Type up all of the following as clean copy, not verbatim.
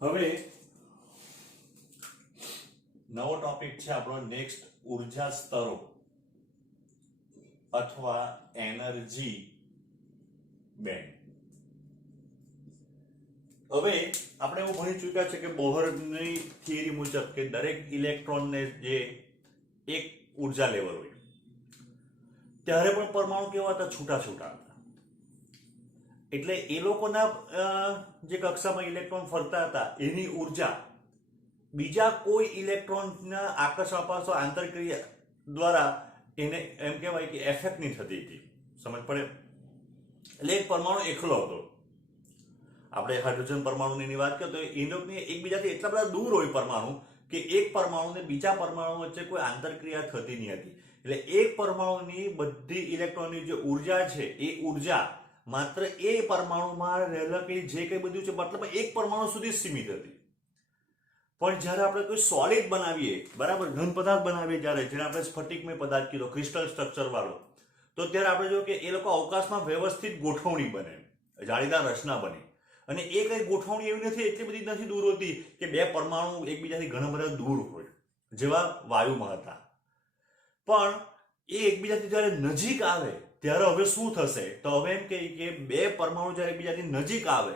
હવે નવો ટોપિક છે આપણો નેક્સ્ટ ઉર્જા સ્તરો અથવા એનર્જી બેન્ડ. હવે આપણે એવું ભણી ચૂક્યા છે કે બોહરની થિયરી મુજબ કે દરેક ઇલેક્ટ્રોનને જે એક ઉર્જા લેવલ હોય ત્યારે પણ પરમાણુ કેવા હતા? છૂટા છૂટા હતા. એટલે એ લોકોના જે કક્ષામાં ઇલેક્ટ્રોન ફરતા હતા એની ઉર્જા બીજા કોઈ ઇલેક્ટ્રોનના આકર્ષણ અપાસો આંતરક્રિયા દ્વારા એને એમ કહેવાય કે એફેક્ટ નહીં થતી હતી. સમજ પડે? એટલે એક પરમાણુ એકલો હતો. આપણે હાઇડ્રોજન પરમાણુની વાત કરીએ તો એ લોકોને એકબીજાથી એટલા બધા દૂર હોય પરમાણુ કે એક પરમાણુને બીજા પરમાણુ વચ્ચે કોઈ આંતરક્રિયા થતી નહીં હતી. એટલે એક પરમાણુની બધી ઇલેક્ટ્રોનની જે ઉર્જા છે એ ઉર્જા માત્ર એ પરમાણુમાં રહેલા કે જે કંઈ બધું છે મતલબ એક પરમાણુ સુધી સીમિત હતી. પણ જ્યારે આપણે કોઈ સોલિડ બનાવીએ, બરાબર, ઘન પદાર્થ બનાવીએ, જ્યારે જેને આપણે સ્ફટિકમય પદાર્થ કીધો, ક્રિસ્ટલ સ્ટ્રક્ચર વાળો, તો ત્યારે આપણે જોયું કે એ લોકો અવકાશમાં વ્યવસ્થિત ગોઠવણી બને, જાળીદાર રચના બને. અને એ કઈ ગોઠવણી એવી નથી, એટલી બધી નથી દૂર હોતી કે બે પરમાણુ એકબીજાથી ઘણા બધા દૂર હોય, જેવા વાયુમાં હતા. પણ એ એકબીજાથી જ્યારે નજીક આવે ત્યારે હવે શું થશે? તો હવે એમ કે બે પરમાણુ જ્યારે એકબીજાથી નજીક આવે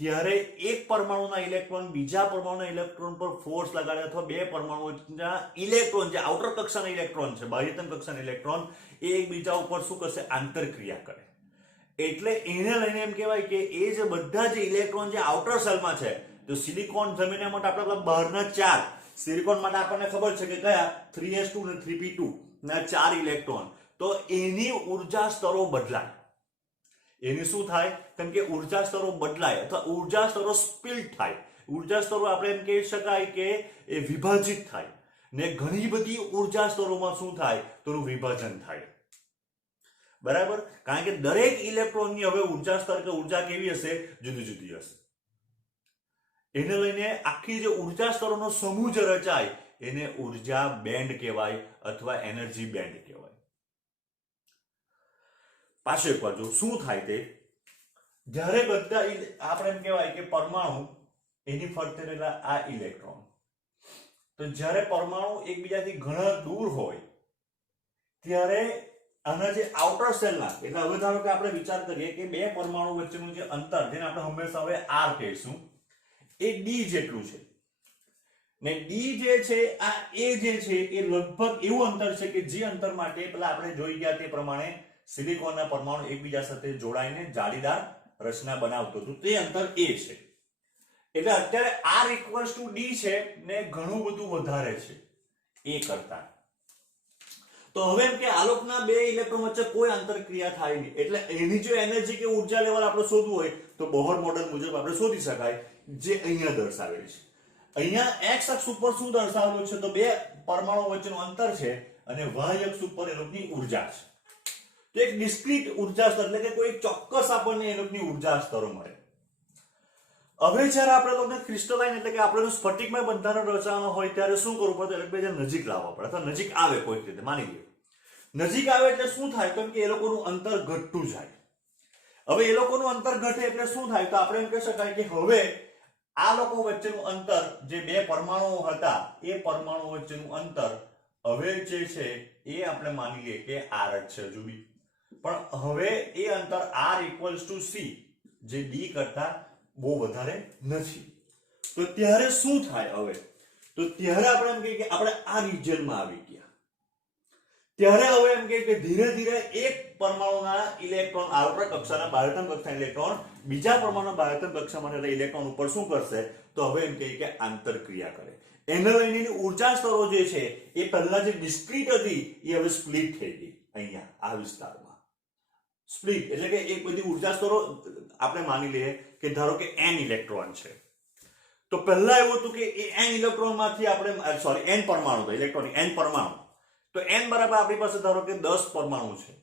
ત્યારે એક પરમાણુના ઇલેક્ટ્રોન બીજા પરમાણુના ઇલેક્ટ્રોન પર ફોર્સ લગાડે અથવા બે પરમાણુના ઇલેક્ટ્રોન જે આઉટર કક્ષાના ઇલેક્ટ્રોન છે, બાહ્યતમ કક્ષાના ઇલેક્ટ્રોન, એ એકબીજા ઉપર શું કરશે? આંતરક્રિયા કરે. એટલે એને લઈને એમ કહેવાય કે એ જે બધા જે ઇલેક્ટ્રોન જે આઉટર સેલમાં છે, તો સિલિકોન જમીન માટે આપણે બહારના 4 સિલિકોન માટે આપણને ખબર છે કે કયા 3s2 અને 3p2 ના 4 ઇલેક્ટ્રોન, તો એની ઉર્જા સ્તરો બદલાય. એની શું થાય? કેમ કે ઉર્જા સ્તરો બદલાય અથવા ઉર્જા સ્તરો સ્પ્લિટ થાય. ઉર્જા સ્તરો આપણે એમ કહી શકાય કે એ વિભાજિત થાય ને ઘણી બધી ઉર્જા સ્તરોમાં શું થાય? તો વિભાજન થાય. બરાબર? કારણ કે દરેક ઇલેક્ટ્રોનની હવે ઉર્જા સ્તર કે ઉર્જા કેવી હશે? જુદી જુદી હશે. એને લઈને આખી જે ઉર્જા સ્તરોનો સમૂહ જે રચાય એને ઉર્જા બેન્ડ કહેવાય અથવા એનર્જી બેન્ડ કહેવાય. પાછું એક વાર જો શું થાય તે, જ્યારે બધા આપણે એમ કહેવાય કે પરમાણુ એની ફરતે રહેલા આ ઇલેક્ટ્રોન, તો જ્યારે પરમાણુ એકબીજાથી ઘણા દૂર હોય ત્યારે આના જે આઉટર સેલના, એટલે હવે ધારો કે આપણે વિચાર કરીએ કે બે પરમાણુ વચ્ચેનું જે અંતર, જેને આપણે હંમેશા હવે r કહીશું, એ d જેટલું છે. ને d જે છે, આ a જે છે, એ લગભગ એવું અંતર છે કે જે અંતર માટે પેલા આપણે જોઈ ગયા તે પ્રમાણે સિલિકોનના પરમાણુ એકબીજા સાથે જોડાઈને જાળીદાર રચના બનાવતો હતું, તે અંતર a છે. એટલે અત્યારે r = d છે ને ઘણું બધું વધારે છે a કરતા. તો હવે એમ કે આલોકના બે ઇલેક્ટ્રોન વચ્ચે કોઈ આંતરક્રિયા થાય નહીં, એટલે એની જો એનર્જી કે ઉર્જા લેવલ આપણે શોધવું હોય તો બોહર મોડેલ મુજબ આપણે શોધી શકાય, જે અહીંયા દર્શાવેલ છે. અહીંયા x અક્ષ ઉપર શું દર્શાવેલું છે? તો બે પરમાણુ વચ્ચેનું અંતર છે અને y અક્ષ ઉપર એ લોકોની ઉર્જા છે. તો એક ડિસ્ક્રીટ ઉર્જા સ્તર, એટલે કે કોઈ ચોક્કસ આપણને એ લોકોની ઉર્જા સ્તરો મળે. હવે જ્યારે આપણે લોકોને ક્રિસ્ટલાઇન એટલે કે આપણે સ્ફટિકમય બંધારણ રચવાનું હોય ત્યારે શું કરવું પડે? એકબીજા નજીક લાવવા પડે અથવા નજીક આવે કોઈક રીતે. માની લો નજીક આવે એટલે શું થાય? કેમ કે એ લોકોનું અંતર ઘટતું જાય. હવે એ લોકોનું અંતર ઘટે એટલે શું થાય? તો આપણે એમ કહી શકાય કે હવે આ લોકો વચ્ચેનું અંતર, જે બે પરમાણુઓ હતા એ પરમાણુ વચ્ચેનું અંતર હવે જે છે એ આપણે માની લઈએ કે r જ છે હજુ બી, પણ હવે એ અંતર r = c, જે d કરતા બહુ વધારે નથી. તો ત્યારે શું થાય? હવે તો ત્યારે આપણે એમ કહીએ કે આપણે આ રિજિયનમાં આવી ગયા. ત્યારે હવે એમ કે ધીરે ધીરે એક પરમાણુના ઇલેક્ટ્રોન આઉટર કક્ષાના બાહ્યતમ કક્ષાના ઇલેક્ટ્રોન બીજા પરમાણુના બાહ્યતમ કક્ષામાં રહેલા ઇલેક્ટ્રોન ઉપર શું કરશે? તો હવે એમ કહીએ કે આંતરક્રિયા કરે. એને લઈને ઉર્જા સ્તરો જે છે એ પહેલા જે ડિસ્ક્રીટ હતી એ હવે સ્પ્લિટ થઈ ગઈ. અહીંયા આ વિસ્તારમાં સ્પ્લિટ એટલે કે એક બધી ઉર્જા સ્તરો આપણે માની લઈએ કે ધારો કે n ઇલેક્ટ્રોન છે, તો પહેલા એવું હતું કે એ n ઇલેક્ટ્રોનમાંથી આપણે n પરમાણુ હતા, ઇલેક્ટ્રોન n પરમાણુ, તો n બરાબર આપણી પાસે ધારો કે 10 પરમાણુ છે.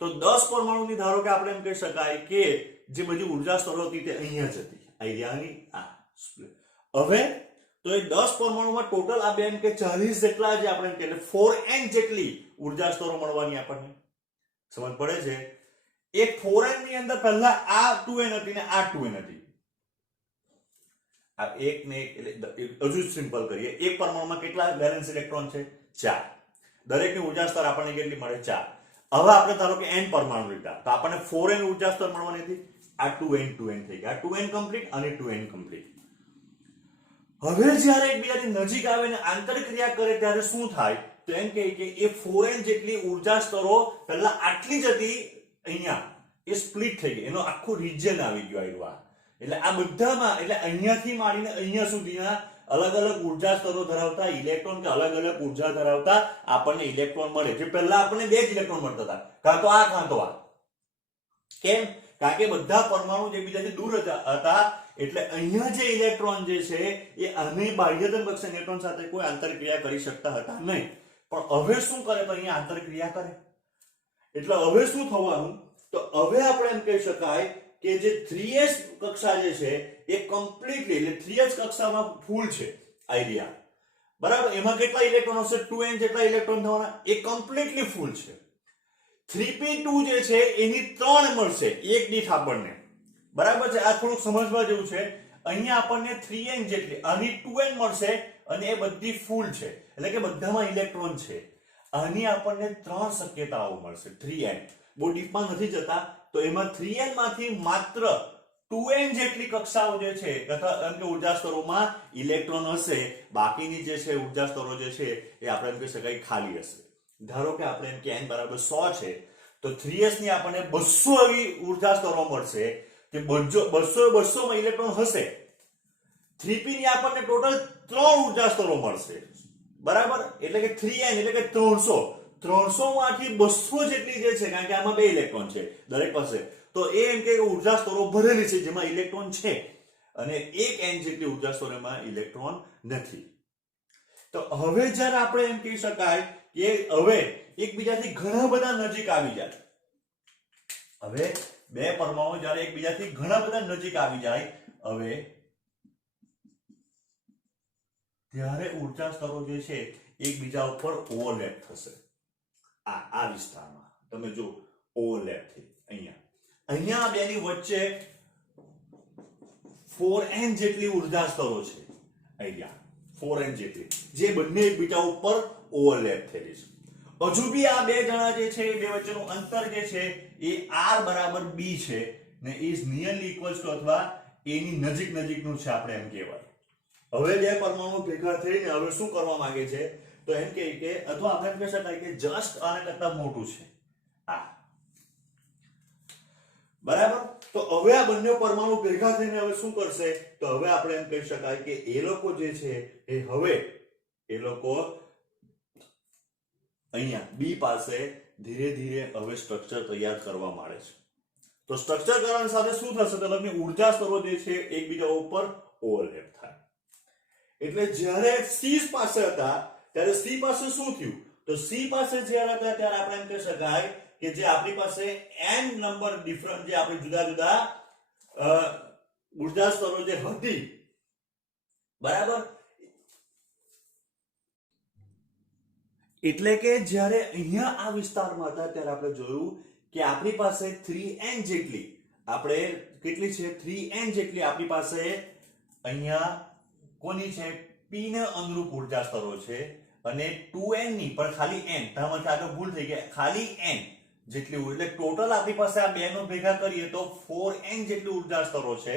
તો 10 પરમાણુની ધારો કે આપણે એમ કહી શકાય કે જે બધી ઉર્જા સ્તરો હતી તે અહીંયા જ હતી, અહીંયાની આ સ્પ્લિટ. હવે તો એ 10 પરમાણુમાં ટોટલ આ બેન કે 40 જેટલા જે આપણે કે 4n જેટલી ઉર્જા સ્તરો મળવાની આપણને સમજ પડે છે. એ 4n ની અંદર પહેલા આ 2n હતી ને આ 2n હતી. આ એક ને એક હજુ સિમ્પલ કરીએ, એક પરમાણુમાં કેટલા વેલેન્સ ઇલેક્ટ્રોન છે? 4. દરેકની ઉર્જા સ્તર આપણને કેટલી મળે? 4. હવે આપણે ધારો કે n પરમાણુ લીધા તો આપણને 4n ઉર્જા સ્તર મળવાની હતી. આ 2n થઈ ગયા. 2n કમ્પ્લીટ અને 2n કમ્પ્લીટ. હવે જ્યારે એકબીજાની નજીક આવે ને આંતરક્રિયા કરે ત્યારે શું થાય? તો એમ કહે કે એ 4n જેટલી ઉર્જા સ્તરો પહેલા આટલી જ હતી, અહીંયા એ સ્પ્લિટ થઈ ગઈ, એનો આખો રિજન આવી ગયો આવ્યો. એટલે આ બધામાં એટલે અહીંયાથી માંડીને અહીંયા સુધીના અલગ અલગ ઉર્જા સ્તરો ધરાવતા ઇલેક્ટ્રોન કે અલગ અલગ ઉર્જા ધરાવતા આપણને ઇલેક્ટ્રોન મળે. જે પહેલા આપણને 2 જ ઇલેક્ટ્રોન મળતા હતા, કાં તો આ કાં તો આ. કેમ? કારણ કે બધા પરમાણુ એકબીજાથી દૂર હતા, એટલે અહીંયા જે ઇલેક્ટ્રોન જે છે એ આની બાહ્યતમ કક્ષાના ઇલેક્ટ્રોન સાથે કોઈ આંતરક્રિયા કરી શકતા હતા નહીં. પણ હવે શું કરે? તો અહીંયા આંતરક્રિયા કરે. એટલે હવે શું થવાનું? તો હવે આપણે એમ કહી શકાય કે જે 3s કક્ષા જે છે એ કમ્પ્લીટલી એટલે 3s કક્ષામાં ફૂલ છે આઈડિયા. બરાબર? એમાં કેટલા ઇલેક્ટ્રોન હશે? 2n જેટલા ઇલેક્ટ્રોન થવાના. એ કમ્પ્લીટલી ફૂલ છે. 3p2 જે છે એની 3 મળશે એક દીઠ આપણને. બરાબર છે? આ થોડુંક સમજવા જેવું છે. અહીંયા આપણને 3n જેટલી આની 2n મળશે અને એ બધી ફૂલ છે, એટલે કે બધામાં ઇલેક્ટ્રોન છે. આની આપણને 3 શક્યતાઓ મળશે. 3n બહુ ડીપમાં નથી જતા, તો એમાં 3n માંથી માત્ર 2n જેટલી કક્ષાઓ જે છે અથવા એમ કે ઉર્જા સ્તરોમાં ઇલેક્ટ્રોન હશે. બાકીની જે છે ઉર્જા સ્તરો જે છે એ આપણે એમ કહી શકાય ખાલી હશે. ધારો કે આપણે એમ કે n બરાબર 100 છે, તો 3s ની આપણને 200 એવી ઉર્જા સ્તરો મળશે કે 200 માં ઇલેક્ટ્રોન હશે. 3p ની આપણને ટોટલ 3 ઉર્જા સ્તરો મળશે. બરાબર? એટલે કે 3n એટલે કે 300 માંથી 200 જેટલી જે છે, કારણ કે આમાં 2 ઇલેક્ટ્રોન છે દરેક પાસે, તો એ એમ કે ઉર્જા સ્તરો ભરેલી છે જેમાં ઇલેક્ટ્રોન છે, અને એક n જેટલી ઉર્જા સ્તરોમાં ઇલેક્ટ્રોન નથી. તો હવે જ્યારે આપણે એમ કહી શકાય કે હવે એકબીજાથી ઘણા બધા નજીક આવી જાય. હવે બે પરમાણુ જ્યારે એકબીજાથી ઘણા બધા નજીક આવી જાય, હવે ત્યારે ઉર્જા સ્તરો જે છે એકબીજા ઉપર ઓવરલેપ થશે. આ વિસ્તારમાં તમે જો ઓવરલેપ થઈ. અહીંયા બેની વચ્ચે 4n જેટલી ઉર્જા સ્તરો છે. અહીંયા 4n જેટલી જે બંને એકબીજા ઉપર ઓવરલેપ થયેલી છે. હજુ બી આ બે જણા જે છે એ બે વચ્ચેનું અંતર જે છે એ r બરાબર b છે ને ઇઝ નિયરલી ઇક્વલ્સ ટુ અથવા a ની નજીકનું છે આપણે એમ કહેવાય. હવે બે પરમાણુ ભેગા થઈને હવે શું કરવા માંગે છે? તો એમ કે અથવા આપણે એમ કહી શકાય કે જસ્ટ આના કરતા મોટું છે આ. બરાબર? તો હવે આ બંને પરમાણુ ભેગા થઈને હવે શું કરશે? તો હવે આપણે એમ કહી શકાય કે એ લોકો જે છે એ હવે એ લોકો અહીંયા b પાસે ધીરે ધીરે હવે સ્ટ્રક્ચર તૈયાર કરવા માંડે છે. તો સ્ટ્રક્ચર કરવાની સાથે શું થશે? તો લગની ઉર્જા સ્તરો જે છે એકબીજા ઉપર ઓવરલેપ થાય. એટલે જ્યારે c પાસે હતા ત્યારે c પાસે શું થયું? તો c પાસે જ્યારે હતા ત્યારે આપણે એમ કહી શકાય કે જે આપણી પાસે n નંબર ડિફરન્ટ જે આપણે જુદા જુદા ઉર્જા સ્તરો જે હતી, બરાબર? એટલે કે જ્યારે અહીંયા આ વિસ્તારમાં હતા ત્યારે આપણે જોયું કે આપણી પાસે 3n જેટલી આપણે કેટલી છે? 3n જેટલી આપણી પાસે અહીંયા કોની છે? p ને અનુરૂપ ઉર્જા સ્તરો છે, અને 2n ની પણ ખાલી n, તમારાથી આગળ ભૂલ થઈ ગઈ, ખાલી n જેટલી એટલે ટોટલ આપણી પાસે આ બે નો ભેગા કરીએ તો 4n જેટલી ઉર્જા સ્તરો છે.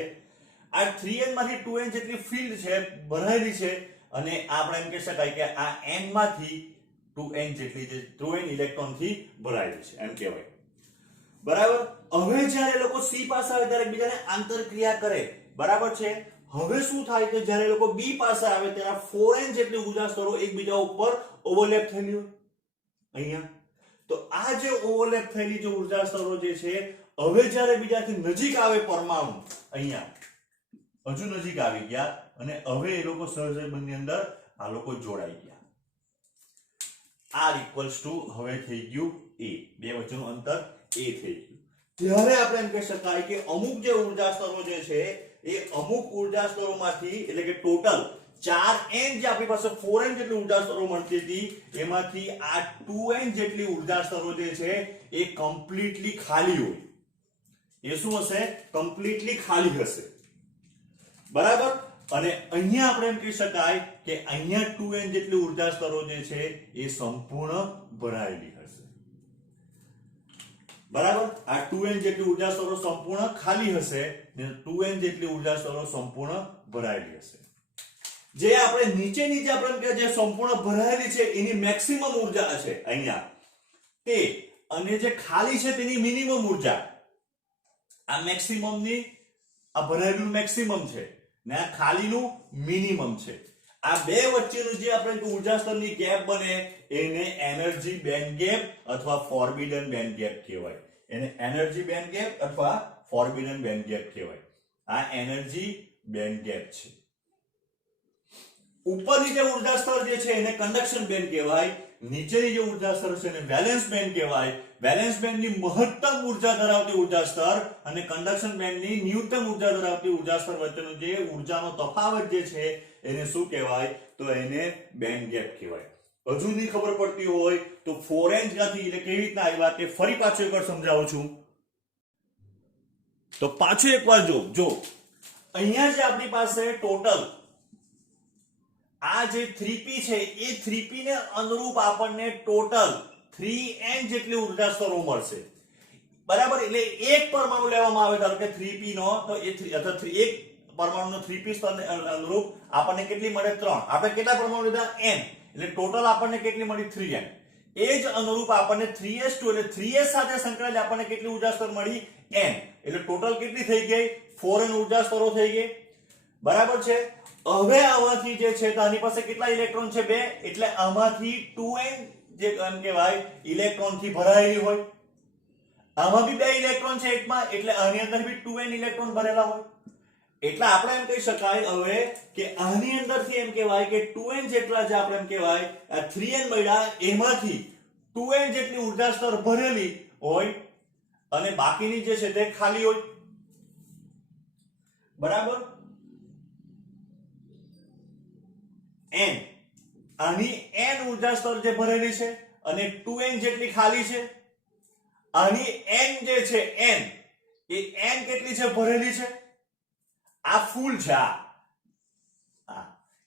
આ 3n માંથી 2n જેટલી ફિલ્ડ છે ભરાયેલી છે, અને આપણે એમ કહી શકાય કે આ n માંથી 2n જેટલી જે 2n ઇલેક્ટ્રોન થી ભરાયેલી છે એમ કહેવાય. બરાબર? હવે જ્યારે લોકો c પાસે આવે ત્યારે બીજાને આંતરક્રિયા કરે. બરાબર છે? હવે શું થાય કે જ્યારે લોકો b પાસે આવે ત્યારે 4n જેટલી ઉર્જા સ્તરો એકબીજા ઉપર ઓવરલેપ થયેલી હોય અહીંયા. તો આ જે ઓવરલેપ થયેલી જે ઉર્જા સ્તરો જે છે હવે જ્યારે બીજાથી નજીક આવે પરમાણુ, અહીંયા હજુ નજીક આવી ગયા અને હવે એ લોકો સહસંબંધની અંદર આ લોકો જોડાઈ ગયા. r ઇક્વલ્સ ટુ હવે થઈ ગયું a, બે વચ્ચેનું અંતર a થઈ ગયું. ત્યારે આપણે એમ કહી શકાય કે અમુક જે ઉર્જા સ્તરો જે છે એ અમુક ઉર્જા સ્તરોમાંથી એટલે કે ટોટલ 4n જે આપણી પાસે 4n જેટલી ઉર્જા સ્તરો મળતી હતી એમાંથી આ 2n જેટલી ઉર્જા સ્તરો જે છે એ કમ્પ્લીટલી ખાલી હોય. એ શું હશે? કમ્પ્લીટલી ખાલી હશે. બરાબર? અને અહીંયા આપણે એમ કહી શકાય કે અહીંયા 2n જેટલી ઉર્જા સ્તરો જે છે એ સંપૂર્ણ ભરાયેલી હશે. બરાબર, આ 2n જેટલી ઉર્જા સ્તરો સંપૂર્ણ ખાલી હશે ને 2n જેટલી ઉર્જા સ્તરો સંપૂર્ણ ભરાયેલી હશે. જે આપણે નીચે આપણે કે જે સંપૂર્ણ ભરાયેલી છે એની મેક્સિમમ ઉર્જા છે અહીંયા તે, અને જે ખાલી છે તેની મિનિમમ ઉર્જા. આ મેક્સિમમ ની આ ભરાયેલું મેક્સિમમ છે ને આ ખાલીનું મિનિમમ છે. આ બે વચ્ચેનું જે આપણે ઉર્જા સ્તરની ગેપ બને એને એનર્જી બેન્ડ ગેપ અથવા ફોરબિડન બેન્ડ ગેપ કહેવાય. એને એનર્જી બેન્ડ ગેપ અથવા ફોરબિડન બેન્ડ ગેપ કહેવાય. આ એનર્જી બેન્ડ ગેપ છે. ઉપરની જે ઉર્જા સ્તર જે છે એને કન્ડક્શન બેન્ડ કહેવાય. નીચેની જે ઉર્જા સ્તર છે એને વેલેન્સ બેન્ડ કહેવાય. વેલેન્સ બેન્ડની મહત્તમ ઉર્જા ધરાવતી ઉર્જા સ્તર અને કન્ડક્શન બેન્ડની ન્યૂનતમ ઉર્જા ધરાવતી ઉર્જા સ્તર વચ્ચેનો જે ઉર્જાનો તફાવત જે છે એને શું કહેવાય? તો એને બેન્ડ ગેપ કહેવાય. હજુ નહીં ખબર પડતી હોય તો 4n ક્યાંથી એટલે કેવી રીતના આવ્યા તે ફરી પાછું એકવાર સમજાવું છું. તો પાછું એકવાર જો અહીંયા જે આપણી પાસે ટોટલ આ જે 3p છે એ 3p ને અનુરૂપ આપણને ટોટલ 3n જેટલી ઉર્જા સ્તરો મળશે. બરાબર, એટલે એક પરમાણુ લેવામાં આવે ધારો કે 3p નો, તો એ એક પરમાણુનો 3p સ્તરને અનુરૂપ આપણને કેટલી મળે? 3. આપણે કેટલા પરમાણુ લીધા? n. એટલે ટોટલ આપણને કેટલી મળી? 3n. એ જ અનુરૂપ આપણને 3s2 એટલે 3s સાથે સંકળાયેલી આપણને કેટલી ઉર્જા સ્તર મળી? n. એટલે ટોટલ કેટલી થઈ ગઈ? 4n ઉર્જા સ્તરો થઈ ગઈ. બરાબર છે. હવે આમાંથી જે છે તો આની પાસે કેટલા ઇલેક્ટ્રોન છે? 2. એટલે આમાંથી 2n જે એમ કહેવાય ઇલેક્ટ્રોન થી ભરાયેલી હોય. આમાં બી 2 ઇલેક્ટ્રોન છે એકમાં, એટલે આની અંદર બી 2n ઇલેક્ટ્રોન ભરેલા હોય. એટલે આપણે એમ કહી શકાય હવે કે આની અંદરથી એમ કહેવાય કે 2n જેટલા જે આપણે એમ કહેવાય આ 3n મળ્યા એમાંથી 2n જેટલી ઉર્જા સ્તર ભરેલી હોય અને બાકીની જે છે તે ખાલી હોય. બરાબર, n આની n ઉર્જા સ્તર જે ભરેલી છે અને 2n જેટલી ખાલી છે. આની n જે છે n એ n કેટલી છે? ભરેલી છે. આ ફૂલ છે. આ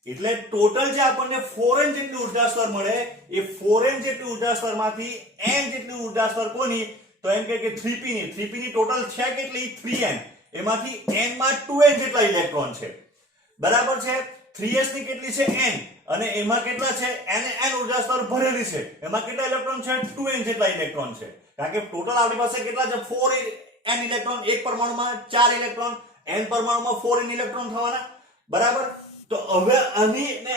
એટલે ટોટલ જે આપણને 4n જેટલી ઉર્જા સ્તર મળે એ 4n જેટલી ઉર્જા સ્તરમાંથી n જેટલી ઉર્જા સ્તર કોની? તો એમ કે 3p ની ટોટલ છે કેટલી? 3n. એમાંથી n માં 2n જેટલા ઇલેક્ટ્રોન છે. બરાબર છે. 3s ની કેટલી છે? n. અને એમાં કેટલા છે? n ઉર્જા સ્તર ભરેલી છે. એમાં કેટલા ઇલેક્ટ્રોન છે? 2n જેટલા ઇલેક્ટ્રોન છે. કારણ કે ટોટલ આપણી પાસે કેટલા છે? 4n electron. એક પરમાણુમાં 4 ઇલેક્ટ્રોન, n પરમાણુમાં 4n ઇલેક્ટ્રોન થવાના. બરાબર, તો હવે આની ને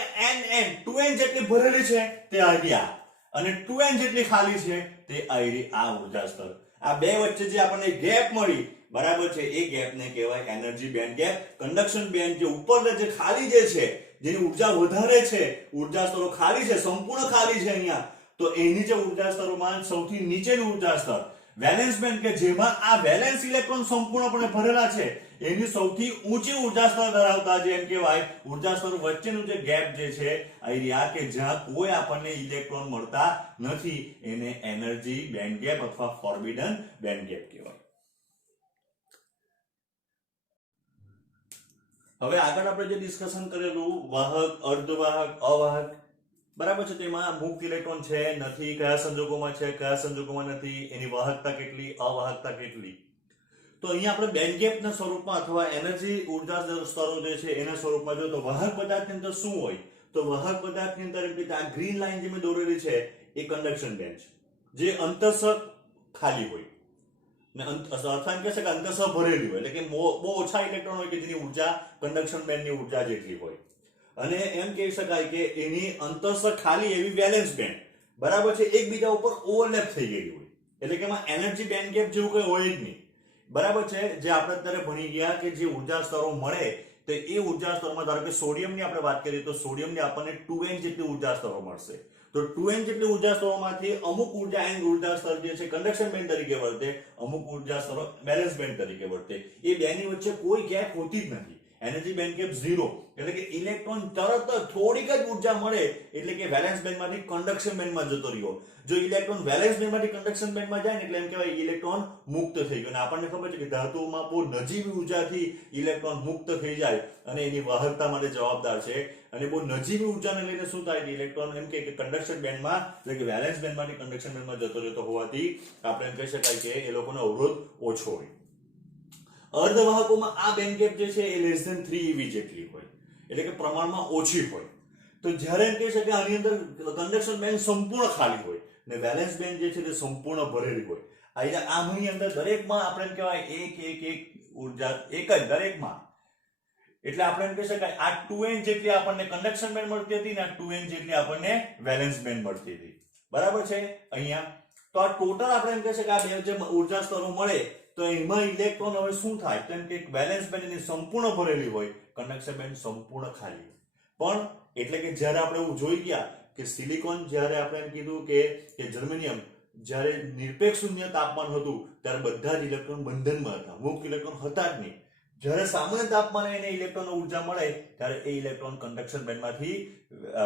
n 2n જેટલી ભરેલી છે તે આવી આ, અને 2n જેટલી ખાલી છે તે આવી આ ઉર્જા સ્તર. આ બે વચ્ચે જે આપણને ગેપ મળી, બરાબર છે, એ ગેપને કહેવાય energy band gap. Conduction band જે ઉપર જે ખાલી જે છે, જેની ઉર્જા વધારે છે, ઉર્જા સ્તરો ખાલી છે, સંપૂર્ણ ખાલી છે અહીંયા, તો એની જે ઉર્જા સ્તરોમાં સૌથી નીચેનું ઉર્જા સ્તર વેલેન્સ બેન્ડ કે જેમાં આ વેલેન્સ ઇલેક્ટ્રોન સંપૂર્ણપણે ભરેલા છે, એની સૌથી ઊંચી ઉર્જા સ્તર ધરાવતા જે એમ કહેવાય ઉર્જા સ્તર વચ્ચેનું જે ગેપ જે છે આ કે જ્યાં કોઈ આપણને ઇલેક્ટ્રોન મળતા નથી, એને એનર્જી બેન્ડ ગેપ અથવા ફોરબિડન બેન્ડ ગેપ કહેવાય. હવે આગળ આપણે જે ડિસ્કશન કરેલું વાહક, અર્ધવાહક, અવાહક, બરાબર છે, તેમાં મુક્ત ઇલેક્ટ્રોન છે નથી, કયા સંજોગોમાં છે, કયા સંજોગોમાં નથી, એની વાહકતા કેટલી, અવાહકતા કેટલી. તો અહીંયા આપણે બેન્ડ ગેપના સ્વરૂપમાં અથવા એનર્જી ઉર્જા સ્તરો જે છે એના સ્વરૂપમાં જો તો વાહક પદાર્થની અંદર શું હોય? તો વાહક પદાર્થની અંદર એમ કે આ ગ્રીન લાઈન જે મેં દોરેલી છે એ કન્ડક્શન બેન્ડ છે, જે અંતઃ ખાલી હોય ને અથવા એમ કહે છે કે અંતઃ ભરેલી હોય, એટલે કે બહુ ઓછા ઇલેક્ટ્રોન હોય કે જેની ઉર્જા કન્ડક્શન બેન્ડની ઉર્જા જેટલી હોય. અને એમ કહી શકાય કે એની અંતઃ ખાલી એવી વેલેન્સ બેન્ડ, બરાબર છે, એકબીજા ઉપર ઓવરલેપ થઈ ગઈ હોય, એટલે કે એમાં એનર્જી બેન્ડ ગેપ જેવું કંઈ હોય જ નહીં. બરાબર છે, જે આપણે અત્યારે ભણી ગયા કે જે ઉર્જા સ્તરો મળે તો એ ઉર્જા સ્તરોમાં ધારો કે સોડિયમની આપણે વાત કરીએ તો સોડિયમની આપણને 2n જેટલી ઉર્જા સ્તરો મળશે. તો 2n જેટલી ઉર્જા સ્તરોમાંથી અમુક ઉર્જા n ઉર્જા સ્તર જે છે કન્ડક્શન બેન્ડ તરીકે વર્તે, અમુક ઉર્જા સ્તરો બેલેન્સ બેન્ડ તરીકે વર્તે. એ બેની વચ્ચે કોઈ ગેપ હોતી જ નથી, એનર્જી બેન્ડ ગેપ 0 એટલે કે ઇલેક્ટ્રોન તરત જ થોડીક જ ઉર્જા મળે એટલે કે વેલેન્સ બેન્ડમાંથી કન્ડક્શન બેન્ડમાં જતો રહ્યો. જો ઇલેક્ટ્રોન વેલેન્સ બેન્ડમાંથી કન્ડક્શન બેન્ડમાં જાય ને એટલે એમ કહેવાય ઇલેક્ટ્રોન મુક્ત થઈ ગયો. અને આપણને ખબર છે કે ધાતુઓમાં બહુ નજીવી ઉર્જાથી ઇલેક્ટ્રોન મુક્ત થઈ જાય અને એની વાહકતા માટે જવાબદાર છે. અને બહુ નજીવી ઉર્જાને લઈને શું થાય કે ઇલેક્ટ્રોન એમ કે કન્ડક્શન બેન્ડમાં એટલે કે વેલેન્સ બેન્ડમાંથી કન્ડક્શન બેન્ડમાં જતો રહેતો હોવાથી આપણે એમ કહી શકાય કે એ લોકોનો અવરોધ ઓછો હોય. અર્ધવાહકોમાં આ બેન્ડ ગેપ જે છે એ લેસ ધેન 3 eV જેટલી હોય એટલે કે પ્રમાણમાં ઓછી હોય. તો જ્યારે એમ કહી શકાય આની અંદર કન્ડક્શન બેન્ડ સંપૂર્ણ ખાલી હોય ને વેલેન્સ બેન્ડ જે છે તે સંપૂર્ણ ભરેલી હોય. આની અંદર દરેકમાં આપણે એમ કહેવાય એક ઉર્જા એક જ દરેકમાં એટલે આપણે એમ કહી શકાય આ 2n જેટલી આપણને કન્ડક્શન બેન્ડ મળતી હતી ને આ 2n જેટલી આપણને વેલેન્સ બેન્ડ મળતી હતી. બરાબર છે અહીંયા. તો આ ટોટલ આપણે એમ કહી શકાય આ બે જે ઉર્જા સ્તરો મળે તો એમાં ઇલેક્ટ્રોન હવે શું થાય તેમ કે વેલેન્સ બેન્ડ એની સંપૂર્ણ ભરેલી હોય, કન્ડક્શન બેન્ડ સંપૂર્ણ ખાલી. પણ એટલે કે જ્યારે આપણે એવું જોઈ ગયા કે સિલિકોન જ્યારે આપણે એમ કીધું કે જર્મેનિયમ જ્યારે નિરપેક્ષ શૂન્ય તાપમાન હતું ત્યારે બધા જ ઇલેક્ટ્રોન બંધનમાં હતા, મુક્ત ઇલેક્ટ્રોન હતા જ નહીં. જ્યારે સામાન્ય તાપમાને એને ઇલેક્ટ્રોન ઉર્જા મળે ત્યારે એ ઇલેક્ટ્રોન કન્ડક્શન બેન્ડમાંથી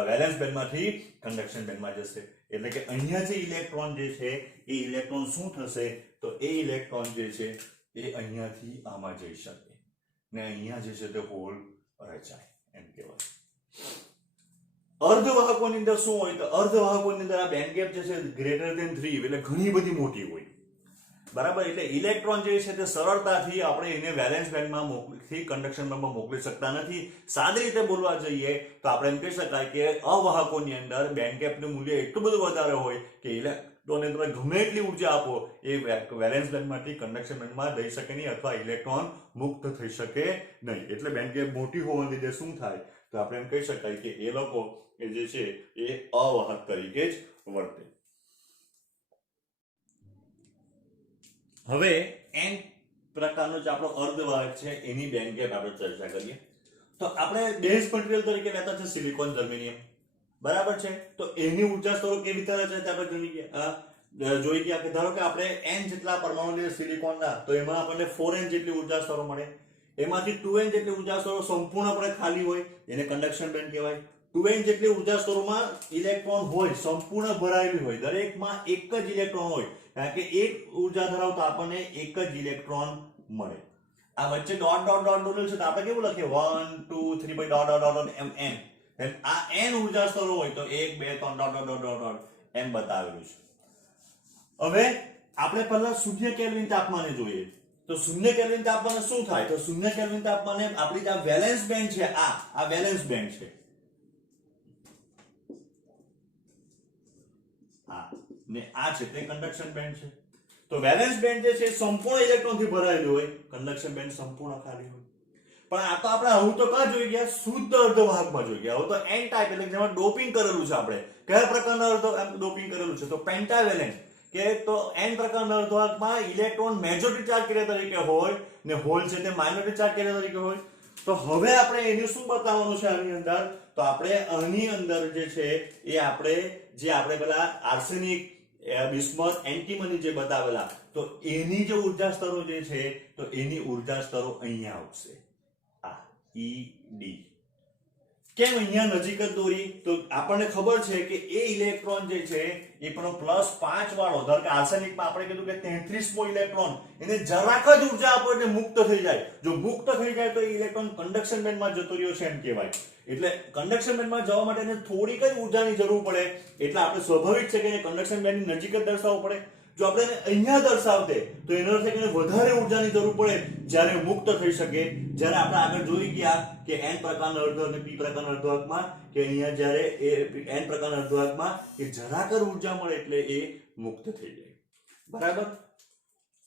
વેલેન્સ બેન્ડમાંથી કન્ડક્શન બેન્ડમાં જશે. એટલે કે અહીંયા જે ઇલેક્ટ્રોન જે છે એ ઇલેક્ટ્રોન શું થશે તો એ ઇલેક્ટ્રોન જે છે એ અહીંયાથી આમાં જઈ શકે ને અહીંયા જે છે તે હોલ રચાય એમ કહેવાય. અર્ધવાહકોની અંદર શું હોય તો અર્ધવાહકોની અંદર આ બેન્ડ ગેપ જે છે ગ્રેટર ધેન 3 એટલે ઘણી બધી મોટી હોય. બરાબર. એટલે ઇલેક્ટ્રોન જે છે તે સરળતાથી આપણે એને વેલેન્સ બેન્ડમાં મોકલી કન્ડક્શન બેન્ડમાં મોકલી શકતા નથી. સાદી રીતે બોલવા જઈએ તો આપણે એમ કહી શકાય કે અવાહકોની અંદર બેન્ડ ગેપનું મૂલ્ય એટલું બધું વધારે હોય કે ઇલેક્ટ્રોનને તમે ગમે એટલી ઉર્જા આપો એ વેલેન્સ બેન્ડમાંથી કન્ડક્શન બેન્ડમાં જઈ શકે નહીં અથવા ઇલેક્ટ્રોન મુક્ત થઈ શકે નહીં. એટલે બેન્ડ ગેપ મોટી હોવાને લીધે શું થાય તો આપણે એમ કહી શકાય કે એ લોકો એ જે છે એ અવાહક તરીકે જ વર્તે. હવે n પ્રકારનો જે આપણો અર્ધવાહક છે એની બેન્ડ ગેપ આપણે ચર્ચા કરીએ. તો આપણે બેઝ મટીરીયલ તરીકે લેતા છે સિલિકોન, જર્મેનિયમ. બરાબર છે. તો એની ઉર્જા સ્તરો કેવી રીતે રહે છે આપણે જોઈ ગયા કે ધારો કે આપણે n જેટલા પરમાણુ લઈએ સિલિકોનના તો એમાં આપણને 4n જેટલી ઉર્જા સ્તરો મળે. એમાંથી 2n જેટલી ઉર્જા સ્તરો સંપૂર્ણપણે ખાલી હોય એને કન્ડક્શન બેન્ડ કહેવાય. 2n જેટલી ઉર્જા સ્તરોમાં ઇલેક્ટ્રોન હોય સંપૂર્ણ ભરાયેલી હોય, દરેકમાં એક જ ઇલેક્ટ્રોન હોય કારણ કે એક ઉર્જા ધરાવતા આપણને એક જ ઇલેક્ટ્રોન મળે. આ વચ્ચે ડોટ ડોટ ડોટ ડોટ છે તો આપણે કેવું લખીએ 1 2 3 by dot dot dot M n. આ n ઉર્જા સ્તરો હોય તો 1 2 3 ડોટ ડોટ ડોટ ડોટ એમ બતાવેલું છે. હવે આપણે પહેલા શૂન્ય કેલ્વિન તાપમાને જોઈએ. તો શૂન્ય કેલ્વિન તાપમાને શું થાય તો શૂન્ય કેલ્વિન તાપમાને આપણી જે વેલેન્સ બેન્ડ છે આ વેલેન્સ બેન્ડ છે ને આ છે તે કન્ડક્શન બેન્ડ છે. તો વેલેન્સ બેન્ડ જે છે સંપૂર્ણ ઇલેક્ટ્રોનથી ભરાયેલું હોય, કન્ડક્શન બેન્ડ સંપૂર્ણ ખાલી હોય. પણ આ તો આપણે આવું તો કાં જોઈ ગયા શુદ્ધ અર્ધવાહકમાં જોઈ ગયા. હવે તો n ટાઈપ એટલે જેમાં ડોપિંગ કરેલું છે આપણે કયા પ્રકારના ડોપિંગ કરેલું છે તો પેન્ટાવેલેન્ટ કે તો n પ્રકારના અર્ધવાહકમાં ઇલેક્ટ્રોન મેજોરિટી ચાર્જ કેરિયર તરીકે હોય ને હોલ છે તે માઇનોરિટી ચાર્જ કેરિયર તરીકે હોય. તો હવે આપણે એનું શું બતાવવાનું છે આની અંદર તો આપણે આની અંદર જે છે એ આપણે પેલા આર્સેનિક, બિસ્મથ, એન્ટીમની જે બતાવેલા તો એની જે ઉર્જા સ્તરો જે છે તો એની ઉર્જા સ્તરો અહીંયા આવશે આ ED. કેમ અહીંયા નજીક જ દોરી તો આપણને ખબર છે કે એ ઇલેક્ટ્રોન જે છે એ પણ +5 વાળો ધારો કે આર્સેનિકમાં આપણે કીધું કે 33મો ઇલેક્ટ્રોન એને જરાક જ ઉર્જા આપો એટલે મુક્ત થઈ જાય. જો મુક્ત થઈ જાય તો એ ઇલેક્ટ્રોન કન્ડક્શન બેન્ડમાં જતો રહ્યો છે એમ કહેવાય. એટલે કન્ડક્શન બેન્ડમાં જવા માટે એને થોડીક જ ઉર્જાની જરૂર પડે એટલે આપણે સ્વાભાવિક છે કે એને કન્ડક્શન બેન્ડની નજીક જ દર્શાવવું પડે. જો આપણે એને અહીંયા દર્શાવતે તો એનો અર્થ એ કે વધારે ઉર્જાની જરૂર પડે જ્યારે મુક્ત થઈ શકે. જ્યારે આપણે આગળ જોઈ ગયા કે n પ્રકારના અર્ધ અને p પ્રકારના અર્ધવાહકમાં કે અહીંયા જ્યારે એ n પ્રકારના અર્ધવાહકમાં કે જરાક જ ઉર્જા મળે એટલે એ મુક્ત થઈ જાય. બરાબર.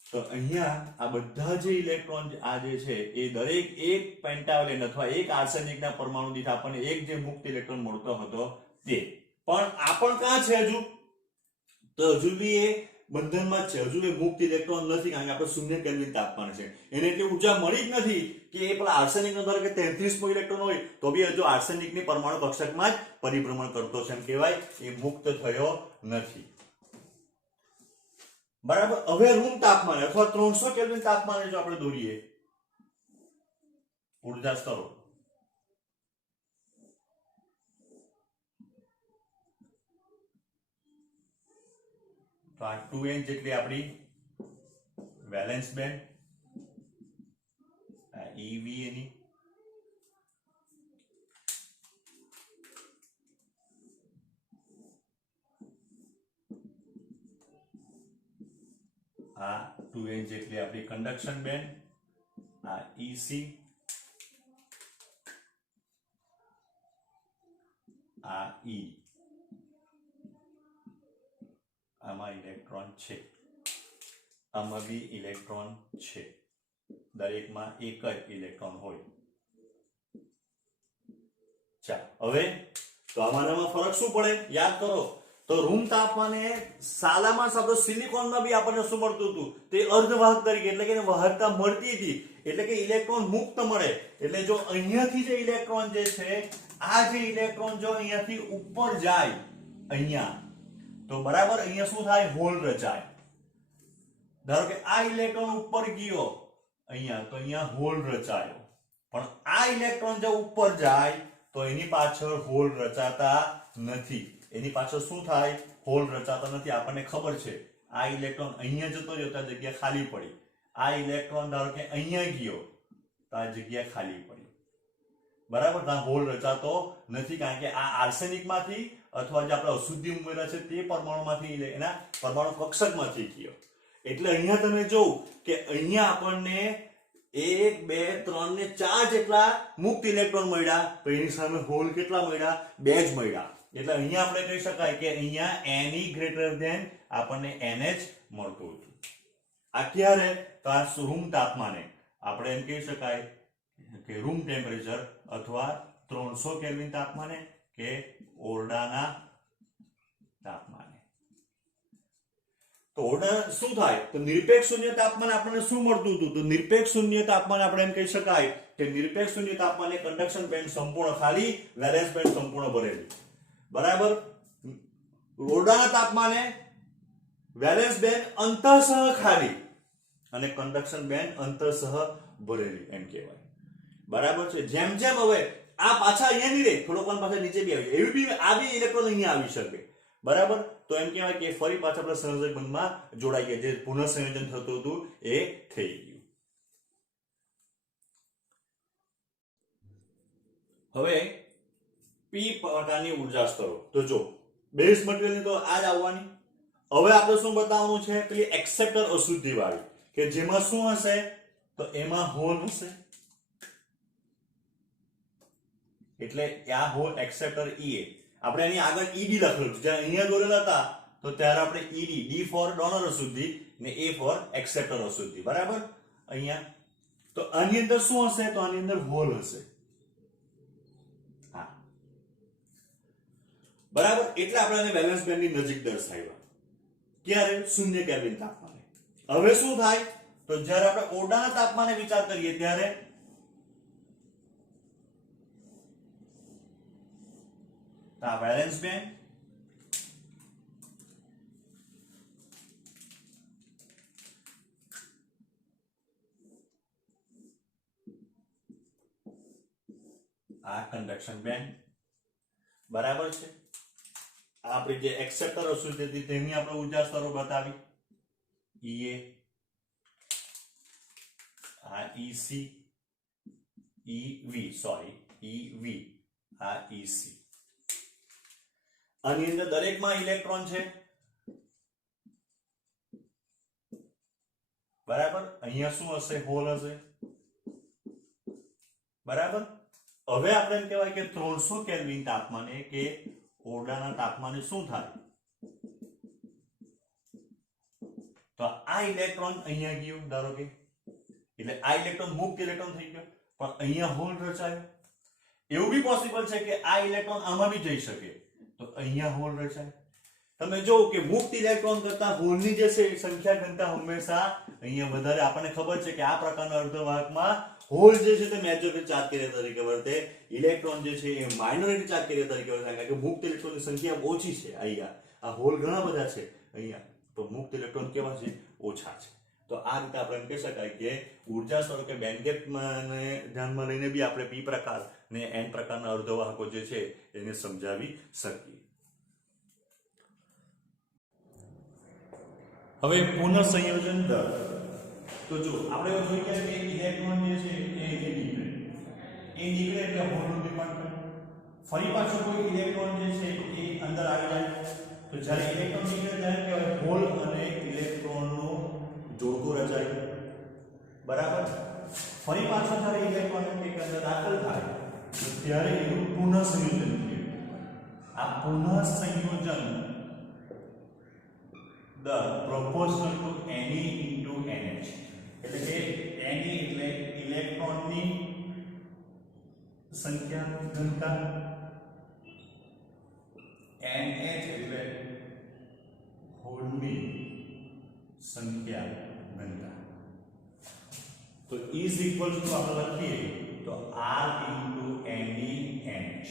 તો અહીંયા આ બધા જે ઇલેક્ટ્રોન આ જે છે એ દરેક એક પેન્ટાવેલેન્ટ અથવા એક આર્સેનિકના પરમાણુ દીઠ આપણને એક જે મુક્ત ઇલેક્ટ્રોન મળતો હતો તે પણ આ પણ ક્યાં છે હજુ તો હજુ બી એ બંધનમાં છે, હજુ એ મુક્ત ઇલેક્ટ્રોન નથી કારણ કે આપણે શૂન્ય કેલ્વિન તાપમાન છે એને એટલી ઉર્જા મળી જ નથી કે એ પેલા આર્સેનિક નો કે 33મો ઇલેક્ટ્રોન હોય તો બી હજુ આર્સેનિકની પરમાણુ કક્ષકમાં જ પરિભ્રમણ કરતો છે એમ કહેવાય એ મુક્ત થયો નથી. બરાબર. હવે રૂમ તાપમાન અથવા 300 કેલ્વિન તાપમાને જો આપણે દોરીએ ઉર્જા સ્તરો તો આ 2n જેટલી આપણી વેલેન્સ બેન્ડ, આ EV એની, આ 2n જેટલી આપણી કન્ડક્શન બેન્ડ, આ EC, આ E, આમાં ઇલેક્ટ્રોન છે, આમાં બી ઇલેક્ટ્રોન છે, દરેકમાં એક જ ઇલેક્ટ્રોન હોય. ચાલો હવે તો આમાં ફરક શું પડે યાદ કરો. તો રૂમ તાપમાને સાલામાં આપણે સિલિકોનમાં બી આપણને શું મળતું હતું, તે અર્ધવાહક તરીકે, એટલે કે વાહકતા મળતી હતી, એટલે કે ઇલેક્ટ્રોન મુક્ત મળે. એટલે જો અહીંયાથી જે ઇલેક્ટ્રોન જે છે, આ જે ઇલેક્ટ્રોન જો અહીંયાથી ઉપર જાય અહીંયા, તો બરાબર અહીંયા શું થાય, હોલ રચાય. ધારો કે આ ઇલેક્ટ્રોન ઉપર ગયો અહીંયા, તો અહીંયા હોલ રચાયો. પણ આ ઇલેક્ટ્રોન જો ઉપર જાય તો એની પાછળ હોલ રચાતા નથી. એની પાછળ શું થાય, હોલ રચાતા નથી. આપણને ખબર છે આ ઇલેક્ટ્રોન અહીંયા જતો રહ્યો તો આ જગ્યા ખાલી પડી. આ ઇલેક્ટ્રોન ધારો કે અહીંયા ગયો તો આ જગ્યા ખાલી પડી. બરાબર, ત્યાં હોલ રચાતો નથી, કારણ કે આ આર્સેનિક માંથી અથવા જે આપણે અશુદ્ધિ ઉમેર્યા છે તે પરમાણુમાંથી, એના પરમાણુ કક્ષકમાંથી ગયો. એટલે અહીંયા તમે જોવ કે અહીંયા આપણને 1 2 3 ને 4 જેટલા મુક્ત ઇલેક્ટ્રોન મળ્યા, તો એની સામે હોલ કેટલા મળ્યા, 2 જ મળ્યા. એટલે અહીંયા આપણે કહી શકાય કે અહીંયા Ne ગ્રેટર ધેન આપણને NH મળતું હતું. આ ક્યારે, તો આ રૂમ તાપમાને, આપણે એમ કહી શકાય કે રૂમ ટેમ્પરેચર અથવા 300 કેલ્વિન તાપમાને કે ઓરડાના તાપમાને. તો ઓરડા શું થાય, તો નિરપેક્ષ શૂન્ય તાપમાન આપણને શું મળતું હતું, તો નિરપેક્ષ શૂન્ય તાપમાન આપણે એમ કહી શકાય કે નિરપેક્ષ શૂન્ય તાપમાને કન્ડક્શન બેન્ડ સંપૂર્ણ ખાલી, વેલેન્સ બેન્ડ સંપૂર્ણ ભરેલી. બરાબર, ઓરડાના તાપમાને વેલેન્સ બેન્ડ અંતઃસહ ખાલી અને કન્ડક્શન બેન્ડ અંતઃસહ ભરેલી એમ કહેવાય. બરાબર છે. જેમ જેમ હવે આ પાછા અહીંયા નહીં રહે, થોડોક પાછા નીચે બી આવી, એવી બી આ બી ઇલેક્ટ્રોન અહીંયા આવી શકે. બરાબર, તો એમ કહેવાય કે ફરી પાછા આપણે સંયોજક બંધમાં જોડાઈ ગયા, જે પુનઃસંયોજન થતું હતું એ થઈ ગયું. હવે પી પ્રકારની ઉર્જા સ્તરો, તો જો બેઝ મટીરીયલની તો આ જ આવવાની. હવે આપણે શું બતાવવાનું છે, પેલી એક્સેપ્ટર અશુદ્ધિ વાળી, કે જેમાં શું હશે, તો એમાં હોલ હશે. એટલે આ હોલ એક્સેપ્ટર EA, આપણે એની આગળ ED લખેલું છે, જ્યાં અહીંયા દોરેલા હતા તો ત્યારે આપણે ED, D ફોર ડોનર અશુદ્ધિ ને A ફોર એક્સેપ્ટર અશુદ્ધિ. બરાબર, અહીંયા તો આની અંદર શું હશે, તો આની અંદર હોલ હશે. હા, બરાબર. એટલે આપણે આને વેલેન્સ બેન્ડની નજીક દર્શાવ્યા. ક્યારે, 0 કેલ્વિન તાપમાને. હવે શું થાય, તો જ્યારે આપણે ઓરડાના તાપમાને વિચાર કરીએ ત્યારે આ વેલેન્સ બેન્ડ, આ કન્ડક્શન બેન્ડ. બરાબર છે. આપણી જે એક્સેપ્ટર અશુદ્ધિ હતી તેની આપણે ઉર્જા સ્તરો બતાવી, EA, આ EC, EV, સોરી EV, આ EC. આની અંદર દરેકમાં ઇલેક્ટ્રોન છે. બરાબર, અહીંયા શું હશે, હોલ હશે. બરાબર, હવે આપણે એમ કહેવાય કે 300 કેલ્વિન તાપમાને કે ઓરડાના તાપમાને શું થાય, તો આ ઇલેક્ટ્રોન અહીંયા ગયો, ધારો કે, એટલે આ ઇલેક્ટ્રોન મુક્ત ઇલેક્ટ્રોન થઈ ગયો, પણ અહીંયા હોલ રચાયો. એવું બી પોસિબલ છે કે આ ઇલેક્ટ્રોન આમાં બી જઈ શકે, તો અહીંયા હોલ રચાય. તમે જો કે મુક્ત ઇલેક્ટ્રોન કરતા હોલની જે છે સંખ્યા ઘનતા હંમેશા અહીંયા વધારે. આપણને ખબર છે કે આ પ્રકારના અર્ધવાહકમાં હોલ જે છે તે મેજોરિટી ચાર્જ કેરિયર તરીકે વર્તે, ઇલેક્ટ્રોન જે છે એ માઇનોરિટી ચાર્જ કેરિયર તરીકે વર્તે, કારણ કે મુક્ત ઇલેક્ટ્રોનની સંખ્યા ઓછી છે. અહીંયા આ હોલ ઘણા બધા છે અહીંયા, તો મુક્ત ઇલેક્ટ્રોન કેવા છે, ઓછા છે. તો આ રીતે આપણે એમ કહી શકાય કે ઉર્જા સ્વરૂપે બેન્ડ ગેપને ધ્યાનમાં લઈને બી આપણે p પ્રકાર ને n પ્રકારના અર્ધવાહકો જે છે એને સમજાવી શકીએ. હવે પુનઃસંયોજન દર. તો જો આપણે જોઈ ગયા કે ઇલેક્ટ્રોન જે છે એ નીકળે એટલે હોલનું નિર્માણ કરે. ફરી પાછો કોઈ ઇલેક્ટ્રોન જે છે એ અંદર આવી જાય તો જ્યારે ઇલેક્ટ્રોન નીકળે ત્યારે કહેવાય હોલ અને ઇલેક્ટ્રોનનો જોડકો રચાય. બરાબર. ફરી પાછો જ્યારે ઇલેક્ટ્રોન એક અંદર દાખલ થાય તો ત્યારે એનું પુનઃસંયોજન થાય. આ પુનઃસંયોજન the proportional to Ne into NH. એટલે કે Ne એટલે ઇલેક્ટ્રોનની સંખ્યા ઘનતા, NH એટલે હોલની સંખ્યા ઘનતા. તો is equals to આપણે લખીએ તો R into NEH,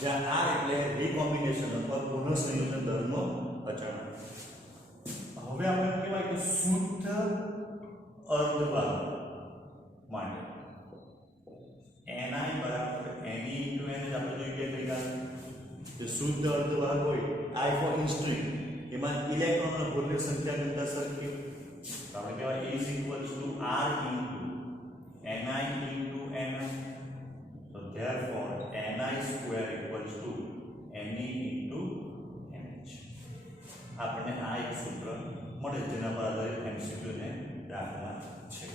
જ્યાં R એટલે રીકોમ્બિનેશન અથવા પુનઃસંયોજન દરનો અચળાંક. હવે આપણે કહેવાય કે શુદ્ધ અર્ધવાહક માટે Ni બરાબર Ne into NH આપણે જોઈ ગયા ભેગા જે શુદ્ધ અર્ધવાહક હોય I for instance એમાં ઇલેક્ટ્રોન અને હોલની સંખ્યા ઘનતા સરખી હોય તો આપણે કહેવાય is equals to R into Ni into Ni. So therefore Ni square equals to Ne into NH. આપણને આ એક સૂત્ર મળે જેના પર આધારિત MCQ ને દાખલા છે.